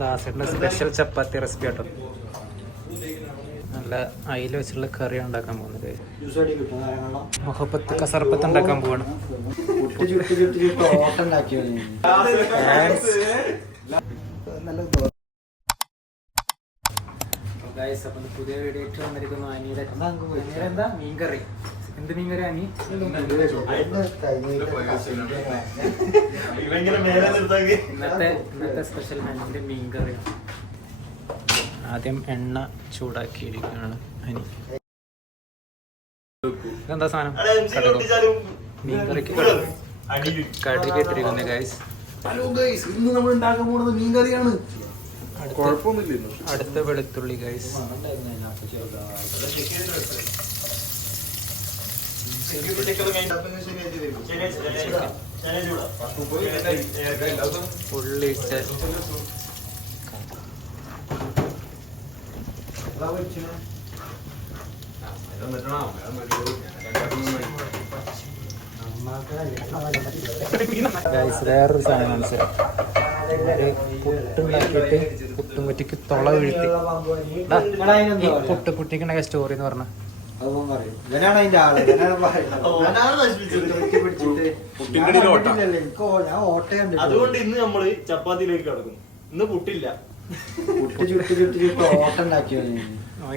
ദാസേട്ടന്റെ സ്പെഷ്യൽ ചപ്പാത്തി റെസിപ്പി കേട്ടോ നല്ല അയില വെച്ചുള്ള കറി ഉണ്ടാക്കാൻ പോകുന്നത്. മുഹബത്ത് കസർപ്പത്ത് ഉണ്ടാക്കാൻ പോവാണ്. പുതിയ വീഡിയോ വന്നിരിക്കുന്നു. അനിയുടെ എന്താ? മീൻകറി. എന്ത് ഇന്നത്തെ ഇന്നത്തെ സ്പെഷ്യൽ അനിന്റെ മീൻകറിയാണ് ആദ്യം എണ്ണ ചൂടാക്കിയിരിക്കുകയാണ് അനി ഇതെന്താ സാധനം. മീൻകറിക്ക് കടുക്. ഇട്ടിരിക്കുന്നു ഗൈസ് ഹലോ ഗൈസ് ഇന്ന് നമ്മൾ ഉണ്ടാക്കാൻ പോകുന്നത് അടുത്ത വെളുത്തുള്ളി ഗൈസ് വേറൊരു സാധനം മനസ്സിലായി ഒരു പുട്ടുണ്ടാക്കിയിട്ട് പുട്ടും കുറ്റിക്ക് തുള വീഴ്ത്തി. ഈ പുട്ട് കുറ്റിക്കുണ്ടാക്കിയ സ്റ്റോറി എന്ന് പറഞ്ഞ. അതും പറയും. ഇവനാണ് അതിന്റെ ആൾ. ഇവനാണ് പറയുന്നത് ഇവനാണ് പിടിച്ചിട്ട്. പുട്ടിന്റെ ഞാൻ ഇടയിൽ ഓട്ടം. കണ്ടിട്ടില്ലല്ലോ. എനിക്ക് ഞാൻ ഓട്ടേ അതുകൊണ്ട് ഇന്ന് നമ്മൾ ചപ്പാത്തിയിലേക്ക് കിടക്കും ഇന്ന് പുട്ടില്ല. പുട്ട് ചുട്ട് ചുട്ട് ചുട്ട് ഓട്ടം ഉണ്ടാക്കിയോ നീ?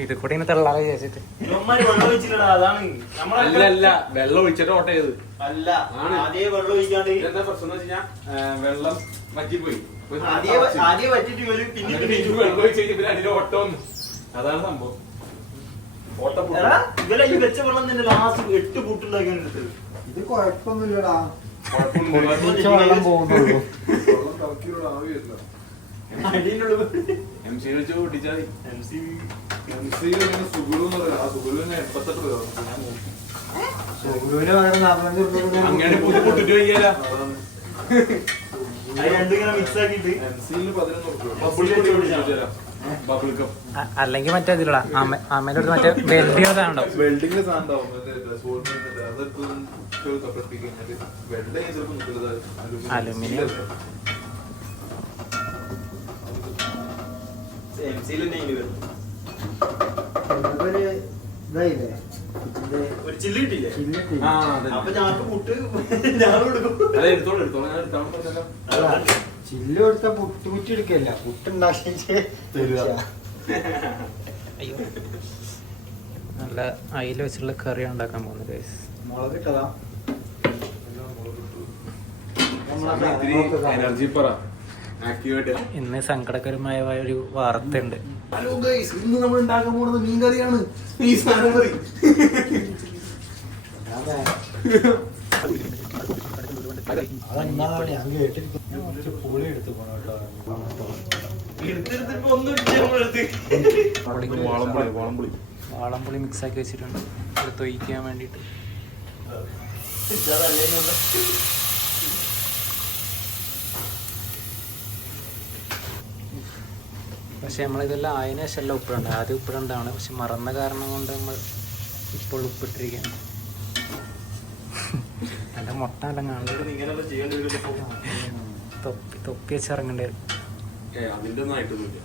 ഇത് കൂടെ ഇങ്ങനെ വെള്ളം ഒഴിച്ചില്ലടാ അതാണ്. നമ്മളെ അല്ല അല്ല. വെള്ളം ഒഴിച്ചിട്ട് ഓട്ട ചെയ്ത് അല്ല ആണ്. വെള്ളം ഒഴിക്കാണ്ട് എന്താ പ്രശ്നം എന്ന് വെച്ചാൽ വെള്ളം വറ്റിപ്പോയി. ആദ്യേ വറ്റിട്ട് പിന്നെ വെള്ളം ഒഴിച്ച് അതിന്റെ ഓട്ടം അതാണ് സംഭവം. ഇവരെ ഈ വെച്ച വെള്ളം തന്നെ ലാസ്റ്റ് എട്ട് പുട്ടുണ്ടാക്കിയാണ് എടുത്തത് ഇത്. കുറച്ച് വെള്ളം പോകുന്നുള്ളൂ. എം സി വെച്ച് പൊട്ടിച്ചാൽ മതി. എം സി എം സി ഇങ്ങനെ എന്ന് പറയും. ആ സുഗുരുവിന് എൺപത്തെട്ട് രൂപ. ഞാൻ നോക്കി. സുഗുരുവിന് പകരം നാപ്പത്തഞ്ച് ഉറുപ്പിക അങ്ങനെ പുതിയ പൊട്ടിട്ട് വയ്യല്ല അത് രണ്ടും ഇങ്ങനെ മിക്സ് ആക്കിയിട്ട്. എം സിയിൽ പതിനൊന്ന് ഉറുപ്പിക. അല്ലെങ്കിൽ മറ്റേ ഇതിലുള്ള അമ്മേന്റെ അടുത്ത് മറ്റേ സാധനം വെൽഡിംഗ് സാധനം അലുമിനിയം. ഒരു ഇതായില്ലേ? ഇത് ഒരു ചില്ല് അതെ. അപ്പൊ ഞാൻ കൂട്ട് ഞാൻ കൊടുക്കും. അതെ എടുത്തോളൂ എടുത്തോളൂ. ഞാൻ എടുത്തോളൂ. ചില്ല് കൊടുത്ത പുട്ട് കുറ്റി എടുക്കല്ല പുട്ടുണ്ടാക്കി തരുക. അയ്യോ. നല്ല അയില വെച്ചുള്ള കറി ഉണ്ടാക്കാൻ പോകുന്നത് ഗൈസ് മുളക് ഇട്ടതാ എനർജി പറ. ആക്ടിവേറ്റ് ഇന്ന് സങ്കടകരമായ ഒരു വാർത്തയുണ്ട്. ഹലോ ഗൈസ് ഇന്ന് നമ്മൾ ഉണ്ടാക്കാൻ പോകുന്നത് മീൻ കറിയാണ് ഈ സാധനം കറി അതെന്താണ് ഞാൻ കേട്ടിരിക്കുന്നു എടുത്ത്. വാളംപുളി മിക്സ് ആക്കി വെച്ചിട്ടുണ്ട്. അത് തൊയ്ക്കാൻ വേണ്ടിയിട്ട്. ഇങ്ങനത്തെ. പക്ഷെ നമ്മളിതെല്ലാം ആയതിനു എല്ലാം ഉപ്പിടണ്ട. ആദ്യം ഉപ്പിടേണ്ടതാണ്. പക്ഷെ മറന്ന കാരണം കൊണ്ട് നമ്മൾ ഇപ്പോൾ ഉപ്പിട്ടിരിക്കുകയാണ്. നല്ല മൊത്തം അല്ല കാണുന്നത് തൊപ്പി തൊപ്പി വെച്ച് ഇറങ്ങേണ്ടി? വരും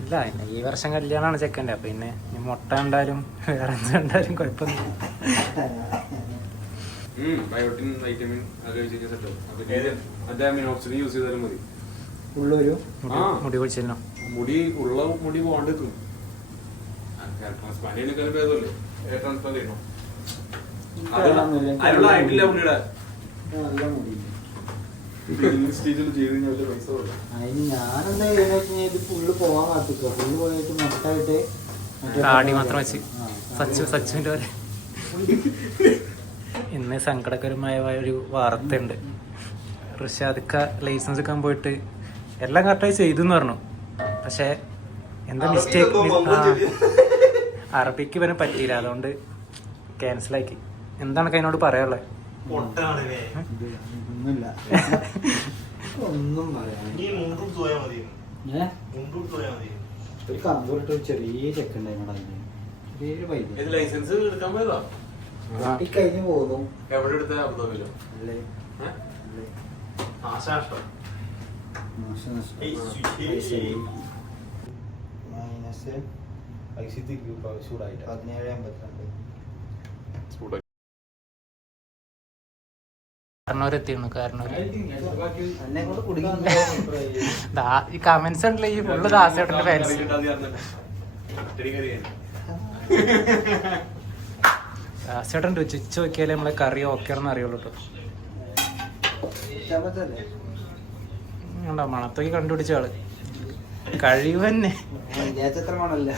ഇല്ല പിന്നെ ഈ വർഷം കല്യാണമാണ് ചെക്കന്റെ. അപ്പം പിന്നെ ഇനി മുട്ട ഉണ്ടായാലും വേറെ എന്ത് ഉണ്ടായാലും ഉള്ളൊരു മുടി പൊളിച്ചല്ലോ മുടി ഉള്ള മുടി പോകാണ്ട് ട്രാൻസ്പ്ലാന്റ് ചെയ്യണം അത് അതിനുള്ള ആയിട്ടില്ല മുടിയുടെ. അതിന് ഞാനെന്താ ഇത് ഫുള്ള് പോവാൻ കാത്തിക്കുക ഫുള്ള് പോയിട്ട് മുട്ടായിട്ട് താടി മാത്രം വെച്ച്. സച്ചു സച്ചുവിന്റെ പോലെ. ഇന്ന് സങ്കടകരമായ ഒരു വാർത്തയുണ്ട്. ഋഷാദിക്ക ലൈസൻസ് എടുക്കാൻ പോയിട്ട് എല്ലാം കറക്റ്റായി ചെയ്തു എന്ന് പറഞ്ഞു. പക്ഷേ എന്താ മിസ്റ്റേക്ക് അറബിക്ക് വരെ പറ്റിയില്ല. അതുകൊണ്ട് ക്യാൻസലാക്കി എന്താണ് അതിനോട് പറയാനുള്ളത് ഒന്നുമില്ല ഒന്നും ചെറിയ ചെക്കുണ്ടായിരുന്നു അതിന്. ലൈസൻസ് എടുക്കാൻ പോകുന്നു. എവിടെ പതിനേഴ് അമ്പത്തിരണ്ട്. കാരണവരെത്തിയാണ് കാരണം ഈ കമന്റ്സ് ഉണ്ടല്ലോ ഈ ഫുള്ള് ദാസേട്ടന്റെ ഫാൻസ് ദാസേട്ടൻ രുചിച്ച് നോക്കിയാലേ നമ്മളെ കറി ഓക്കെ ആണെന്ന് അറിയുള്ളൂ കേട്ടോ മണത്തൊക്കെ കണ്ടുപിടിച്ച ആൾ. കഴിവ് തന്നെ ചിത്രമാണല്ല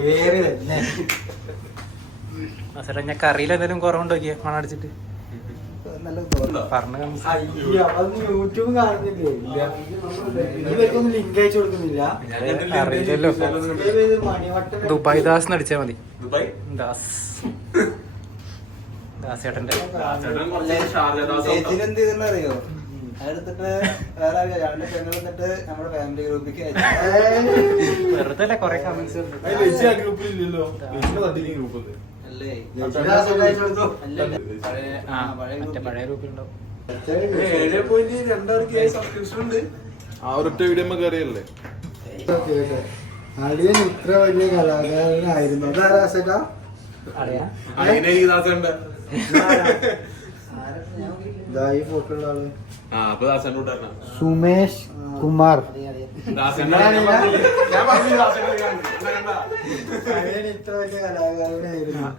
വേറെ തന്നെ ദാസേട്ടൻ ഞാൻ കറിയിൽ എന്തെങ്കിലും കുറവുണ്ടോക്കിയ മണം അടിച്ചിട്ട്. ലിങ്ക് കൊടുക്കുന്നില്ല. ദുബായ് ദാസ് നടിച്ചാ മതി. ദാസ്. ദാസ് ചേട്ടന്റെ എന്ത് ചെയ്തെന്നറിയോ വെറുതെ കൊറേ കമന്റ്സ് ഗ്രൂപ്പിലില്ലല്ലോ ഗ്രൂപ്പ് ആ ഒരൊറ്റ വീഡിയോ നമുക്ക് അടിയൻ ഇത്ര വലിയ കലാകാരനായിരുന്നു. അതാരാസക്ക ഈ ഫോട്ടോ ഉള്ള ആൾ. സുമേഷ് കുമാർ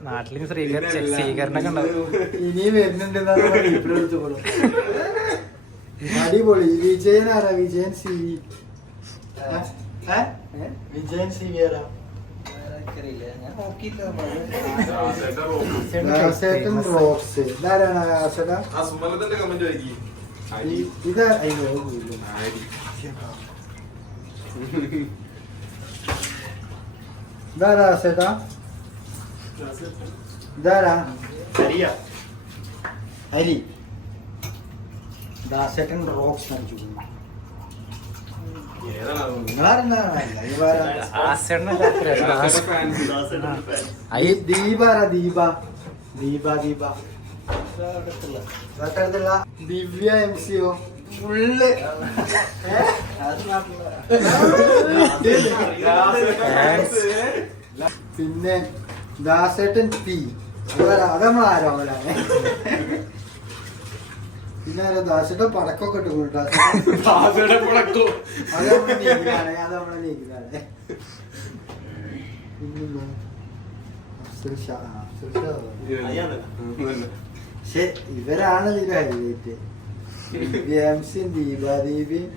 നാട്ടിൽ സ്വീകരണൊക്കെ ഇനി വരുന്നുണ്ട് അടിപൊളി വിജയൻ ആരാ Vijayan C V Vijayan C V ആരാ റോക്സ് ഇതാരാണ് ആസല അസുമലത്തിന്റെ കമന്റ് ആയിരിക്കും ഈ- ഇതാ അയ്യോ ഇല്ല. ഇതാരാ ദാസേട്ടാ ഇതാരാ അരി ദാസേട്ടൻ റോക്സ് കാണിച്ചു ദീപാര ദീപ ദീപ ദീപ തൊട്ടടുത്തുള്ള ദിവ്യ എം സിഒ ഫുള്ള്. പിന്നെ ദാസേട്ടൻ പി. അത് നമ്മൾ പിന്നെ ആരോ? ദാസേട്ടൻ പടക്കൊക്കെ ഇട്ട് കൊണ്ടാ ദാസയുടെ പുളക്കോ അത് നമ്മളെ നീക്കിലാണ് അത് നമ്മളെ നീക്കിലാണ് പിന്നെന്താ അഫ്സൽ ഷാ ആ, അഫ്സൽ ഷാ. തോന്നുന്നു. പക്ഷെ ഇവരാണ് ഇതിൽ ഹൈലൈറ്റ് ദിവ്യാംശും ദീപാദേവിയും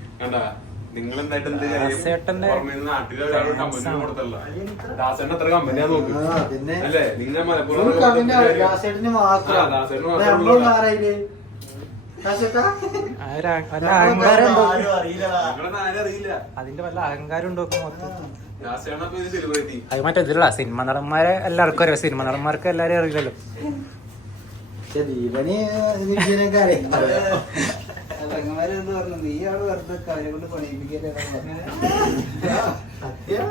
അതിന്റെ വല്ല അഹങ്കാരം മറ്റേ ഇതിലുള്ള സിനിമ നടന്മാരെ എല്ലാവർക്കും അറിയാം. സിനിമ നടന്മാർക്ക് എല്ലാരും അറിയില്ലല്ലോ. പക്ഷെ ദീപന് വിജയനൊക്കെ അറിയാം പെങ്ങന്മാരെന്ന് പറഞ്ഞു നീ ആൾ വെറുതെ കാര്യം കൊണ്ട് പണിയിപ്പിക്കല്ലേ? സത്യം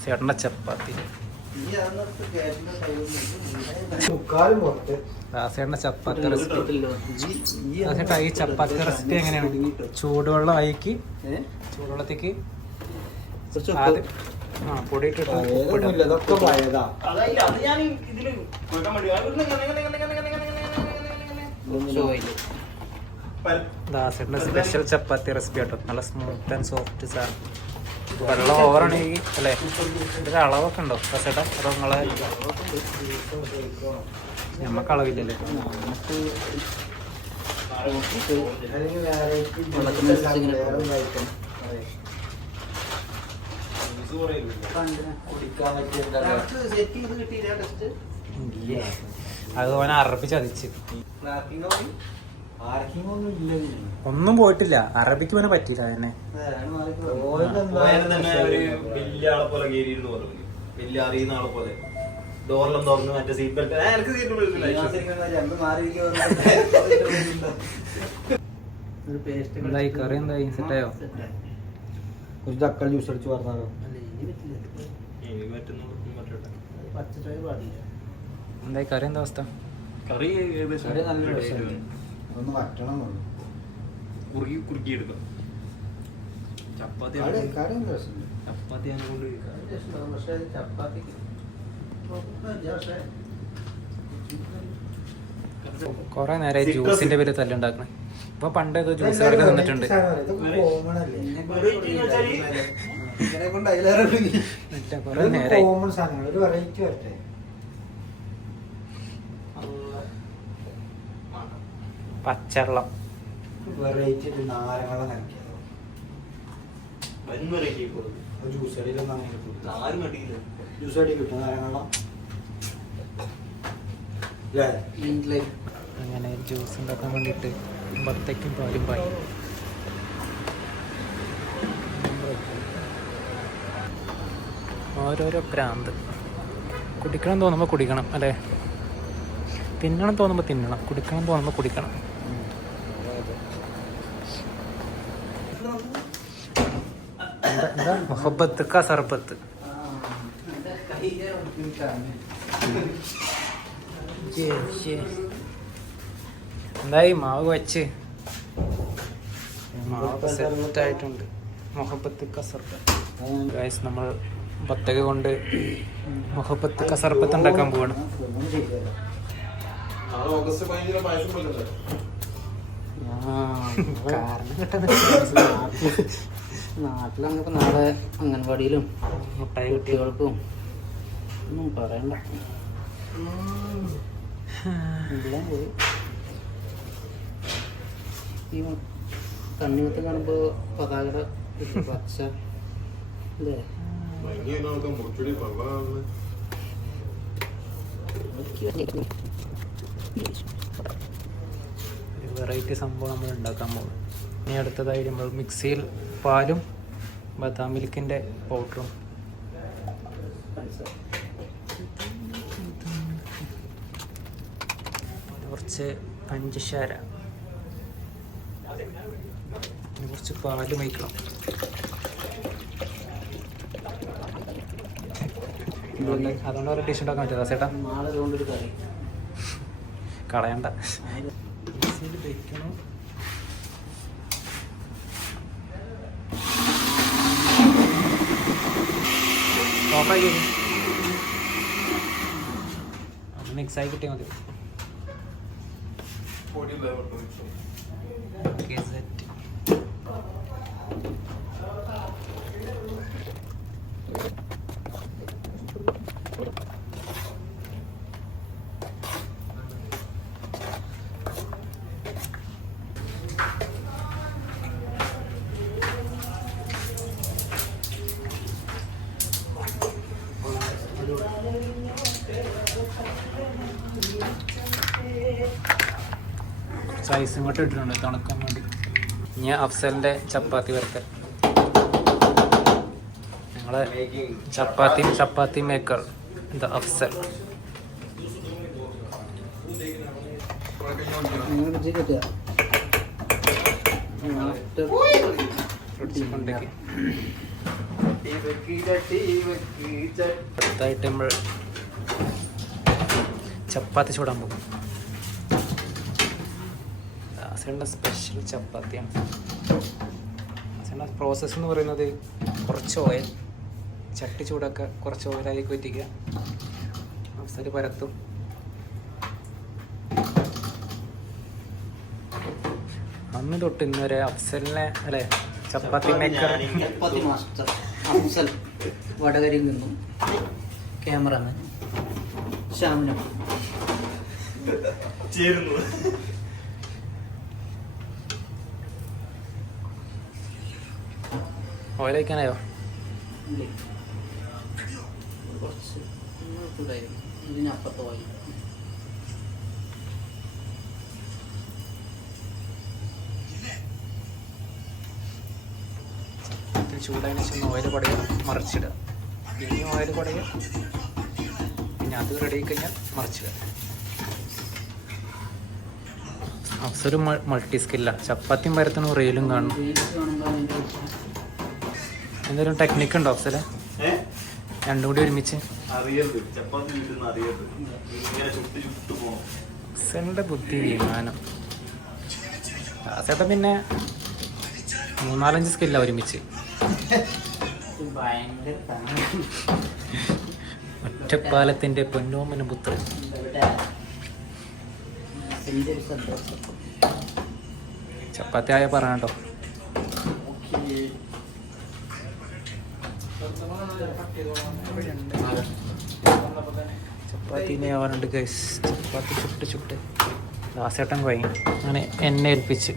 ചേട്ടന്റെ ചപ്പാത്തി. റെസിപ്പി ദാസേട്ടാ ഈ ചപ്പാത്തി റെസിപ്പി എങ്ങനെയാണ്? ചൂടുവെള്ളം അയക്കി ചൂടുവെള്ളത്തേക്ക്. സ്പെഷ്യൽ ചപ്പാത്തി റെസിപ്പി കേട്ടോ നല്ല സ്മൂത്ത് ആൻഡ് സോഫ്റ്റ് സാർ വെള്ളം ഓവറാണ് ഈ അല്ലേ ഇതിന്റെ അളവൊക്കെ ഉണ്ടോ ചേട്ടാ അതോ നിങ്ങളെ നമുക്ക് അളവില്ലല്ലേ വെള്ളത്തിന്റെ അത് ഓനെ അറബി ചതിച്ച്. ഒന്നും പോയിട്ടില്ല. അറബിക്ക് ഓനെ പറ്റിയില്ല എന്നെ വലിയ പോലെ ഡോറെല്ലാം തുറന്ന് മറ്റേ എനിക്ക് കറി എന്തായി സെറ്റായോ കുറച്ച് തക്കാളി ജ്യൂസ് അടിച്ച് പറഞ്ഞാലോ? എന്തായി കറി എന്താ അവസ്ഥ? കറി ഏകദേശം. ഒന്ന് വറ്റണം എന്നുള്ളൂ കുറുകി കുറുക്കി എടുക്കണം ചപ്പാത്തി കറി ചപ്പാത്തി പക്ഷേ നേരമായി ജ്യൂസിന്റെ പേര് തല്ലുണ്ടാക്കണേ. ഇപ്പൊ പണ്ട് ഏതോ ജ്യൂസ് കടയിൽ നിന്നിട്ടുണ്ട് കൊണ്ട് അതിലേറെ നേരമായി കോമൺ സാധനങ്ങൾ ഒരു വെറൈറ്റി വരട്ടെ. പച്ചവെള്ളം. വെറൈറ്റി ആയിട്ട് നാരങ്ങളെ ജ്യൂസ് കടയിലൊന്നും അങ്ങനെ കിട്ടും ആരും ജ്യൂസ് കടയിൽ കിട്ടും നാരങ്ങള അങ്ങനെ ജ്യൂസ് ഉണ്ടാക്കാൻ വേണ്ടിയിട്ട് ബത്തയ്ക്കും പാലും പായി. ഓരോരോ ഭ്രാന്ത് കുടിക്കണം തോന്നുമ്പോൾ കുടിക്കണം അല്ലേ? തിന്നണം തോന്നുമ്പോൾ തിന്നണം കുടിക്കണം തോന്നുമ്പോൾ കുടിക്കണം. സർബത്ത്? എന്തായി മാവ് വെച്ച്? മാവ് സെറ്റ് ആയിട്ടുണ്ട്. മൊഹബത്ത് കസർബത്ത് നമ്മൾ ബത്തക കൊണ്ട് മുഹബത്ത് കസർപ്പത്ത് ഉണ്ടാക്കാൻ പോവാണ്. കാരണം നാട്ടിലങ്ങനെ നാളെ അംഗൻവാടിയിലും മുട്ടായി കിട്ടി. കുട്ടികൾക്കും ഒന്നും പറയണ്ട. എല്ലാം പോയി. ഈ കണ്ണിമത്തെ കാണുമ്പോ പതാകയുടെ ഇത് പച്ച അല്ലേ ഭംഗി നോക്കാം മുറിച്ചുടി പള്ളാന്ന് വെറൈറ്റി സംഭവം നമ്മൾ ഉണ്ടാക്കാൻ പോകും ഇനി അടുത്തതായി നമ്മൾ മിക്സിയിൽ പാലും ബദാം മിൽക്കിന്റെ പൗഡറും കുറച്ച് പഞ്ചസാര. കുറച്ച് പാൽ വയ്ക്കണം അതുകൊണ്ട് ഒരു ഡിഷ് ഉണ്ടാക്കാൻ പറ്റുമോ ചേട്ടാ കളയണ്ട. മിക്സായി കിട്ടിയാൽ മതി. ഓക്കെ സെറ്റ് ഇങ്ങോട്ട് തണുക്കാൻ വേണ്ടി. ഞാൻ അഫ്സലിന്റെ ചപ്പാത്തി വരക്കൽ ഞങ്ങളെ ചപ്പാത്തി ചപ്പാത്തി മേക്കർ ദ അഫ്സൽ. നമ്മൾ ചപ്പാത്തി ചൂടാൻ പോകും. ദാസയുടെ സ്പെഷ്യൽ ചപ്പാത്തിയാണ്. ദാസയുടെ പ്രോസസ്സ് എന്ന് പറയുന്നത് കുറച്ച് ഓയിൽ ചട്ടി ചൂടൊക്കെ കുറച്ച് ഓയിലായി കുറ്റിക്കുക. അവസരം പരത്തും. അന്ന് തൊട്ട് ഇന്ന് വരെ അഫ്സലിനെ അല്ലേ ചപ്പാത്തി മേക്കർ ചപ്പാത്തി മാസ്റ്റർ അഫ്സൽ വടകരിൽ നിന്നും ക്യാമറമാൻ ശ്യാമിനും. ചേരുന്നു. ഓയിൽ വയ്ക്കാനായോ ചൂടായതിനു ശേഷം ഓയിൽ കുടയുക മറിച്ചിടുക ഇനി ഓയിൽ കുടയുക പിന്നെ അത് റെഡി ആയി കഴിഞ്ഞാൽ മറിച്ചിടുക അഫ്സൊരു മൾട്ടി സ്കില്ല ചപ്പാത്തിയും പരത്തണം റെയിലും കാണും. എന്തെങ്കിലും ടെക്നിക്ക് ഉണ്ടോ അഫ്സലെ രണ്ടും കൂടി ഒരുമിച്ച്. ബുദ്ധി വിമാനം. ചേട്ടൻ പിന്നെ മൂന്നാലഞ്ച് സ്കില്ല ഒരുമിച്ച്. ഒറ്റപ്പാലത്തിന്റെ പൊന്നോമന പുത്രൻ ചപ്പാത്തി ആയ പറയണ്ടോ ചപ്പാത്തി ഇനി ആവാനുണ്ട് ഗൈസ് ചപ്പാത്തി ചുട്ട് ചുട്ട്. ദാസേട്ടൻ കൊയ്യും അങ്ങനെ എന്നെ ഏൽപ്പിച്ച്.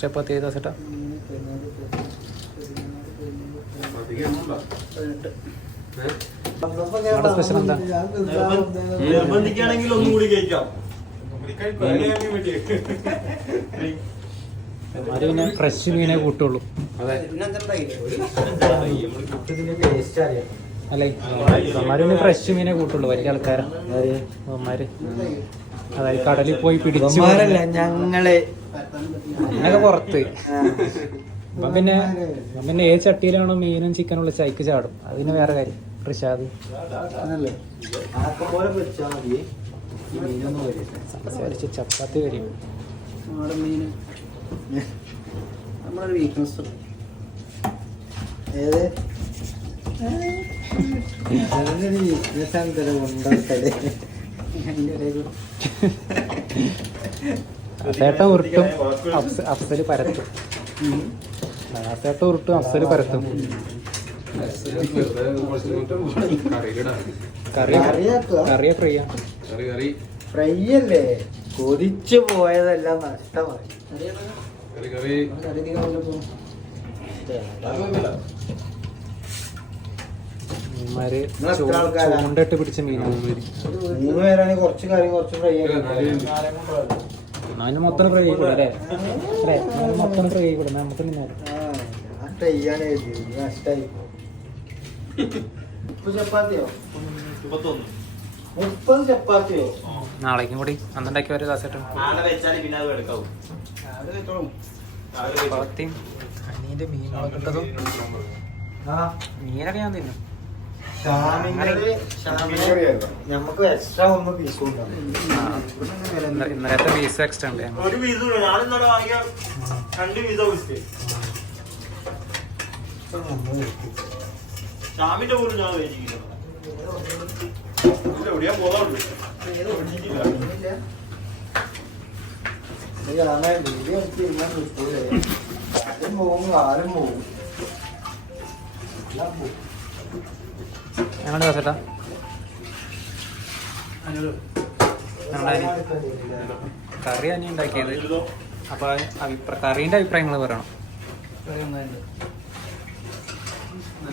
ചപ്പാത്തി ദാസേട്ടാ പതിനെട്ട്? അവിടെ സ്പെഷ്യൽ എന്താ? നിർബന്ധിക്കുകയാണെങ്കിൽ ഒന്നും കൂടി കഴിക്കാം അത് പിന്നെ ഫ്രഷ് മീനെ കൂട്ടുള്ളൂ. അല്ലേ? അമ്മമാര് പിന്നെ ഫ്രഷ് മീനെ കൂട്ടുള്ളൂ. വലിയ ആൾക്കാരാ. അമ്മമാര് അതായത് കടലിൽ പോയി പിടിച്ചു ഞങ്ങളെ. ഞങ്ങൾ പുറത്ത്. അപ്പം പിന്നെ പിന്നെ ഏത് ചട്ടിയിലാണോ മീനും ചിക്കനും ഉള്ള ചൈക്ക് ചാടും. അതിന് വേറെ കാര്യം. റിഷാദ്. സംസാരിച്ച് ചപ്പാത്തി കഴിയും നമ്മളൊരു വീക്ക്നെസ് ഏത്? ആണ് ഉണ്ടാക്കൽ. ഉരുട്ടും അഫ്സ- അഫ്സൽ പരത്തും. ഉരുട്ടും അഫ്സൽ പരത്തും. കറിയെ ഫ്രൈ അല്ലേ? കൊതിച്ചു പോയതെല്ലാം നഷ്ടമായി? ചൂണ്ടിട്ട് പിടിച്ച മീനാണ് മൂന്ന് പേരാണ് കുറച്ച് കറി കുറച്ച് ഫ്രൈ അതിന് മൊത്തം ഫ്രൈ ആയിക്കൂടെ അല്ലേ? മൊത്തം ഫ്രൈ ആയിക്കൂടെ നമുക്ക് ഫ്രൈ ആണ് നഷ്ടമായി ചപ്പാത്തിയോ മുപ്പത്തൊന്ന് മുപ്പത് ചപ്പാത്തിയോ? നാളേക്കും കൂടി അന്നുണ്ടാക്കി വരെ ദാസേട്ടൻ. നാളെ വെച്ചാൽ പിന്നെ അത് എടുക്കാവും. ചപ്പാത്തിയും അനിയന്റെ മീൻ മുളകിട്ടതും ആ. മീനൊക്കെ ഞാൻ തിന്നും. നമുക്ക് എക്സ്ട്രാ ഒന്ന് പീസ് ഇന്നലത്തെ പീസ് എക്സ്ട്രാ ഉണ്ട്. ഒരു പീസ് ഞാൻ വാങ്ങിയ രണ്ട് പീസ് ഷാമിന്റെ പോലും ഞാൻ കഴിച്ചില്ല എവിടെയാ പോകാറുണ്ട്? പോകും കാലം പോകും എല്ലാം പോകും ഞങ്ങളുടെ ദാസേട്ടാ ഞങ്ങളുടെ അനി കറി തന്നെ ഉണ്ടാക്കിയത്. അപ്പൊ അഭിപ്രായ കറീന്റെ അഭിപ്രായങ്ങൾ പറയണം.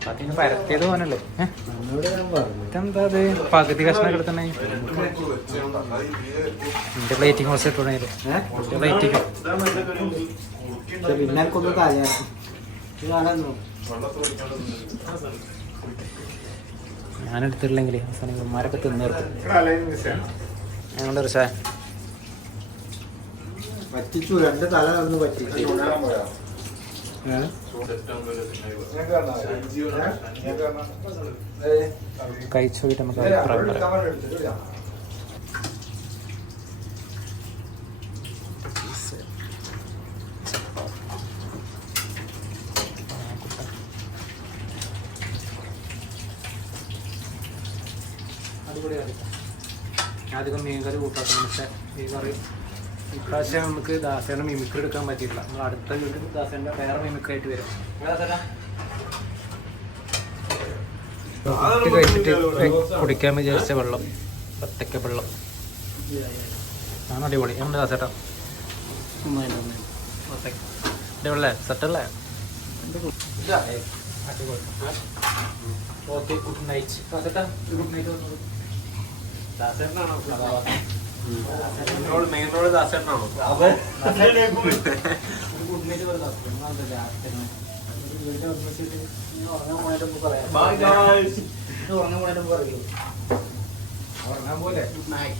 ചപ്പാത്തിന് പരത്തിയത് പോനല്ലേ ഇതെന്താ അത്? പകുതി കഷ്ണം എടുത്തണേ. എന്റെ പ്ലേറ്റിംഗ് കുറച്ച് ഇട്ടുണ്ടേ എന്റെ പ്ലേറ്റിംഗ് പിന്നെ എനിക്കൊന്ന് എടുത്തിട്ടില്ലെങ്കിൽ അവസാനം ഇവന്മാരൊക്കെ തിന്നു തീർക്കും ഞങ്ങളുടെ റിഷ പറ്റിച്ചു രണ്ട് തല നടന്ന് പറ്റിച്ചു. ഏ? കഴിച്ചു നോക്കിയിട്ട് നമുക്ക് പറയാം മീൻ കറി കൂട്ടാത്ത പക്ഷേ ഈ കറി ഇപ്രാവശ്യം നമുക്ക് ദാസേനെ മിമിക്രി എടുക്കാൻ പറ്റിയിട്ടില്ല. നമ്മൾ അടുത്ത വീട്ടിൽ ദാസേന്റെ വേറെ മിമിക്രി ആയിട്ട് വരും. ഫുഡ് കഴിച്ചിട്ട് കുടിക്കാൻ വിചാരിച്ച വെള്ളം ഒറ്റയ്ക്ക വെള്ളം. ആണ് അടിപൊളി. ഉണ്ട് ദാസേട്ടാ. അടിപൊളിയല്ലേ സെറ്റല്ലേ അടിപൊളി. ഓക്കെ ഗുഡ് നൈറ്റ് ദാസേട്ടാ ഗുഡ് നൈറ്റ് ദാസേട്ടനാണോ? മെയിൻ റോഡ് ദാസേട്ടനാണോ ഇനി ഉറങ്ങാൻ പോലെ. Good night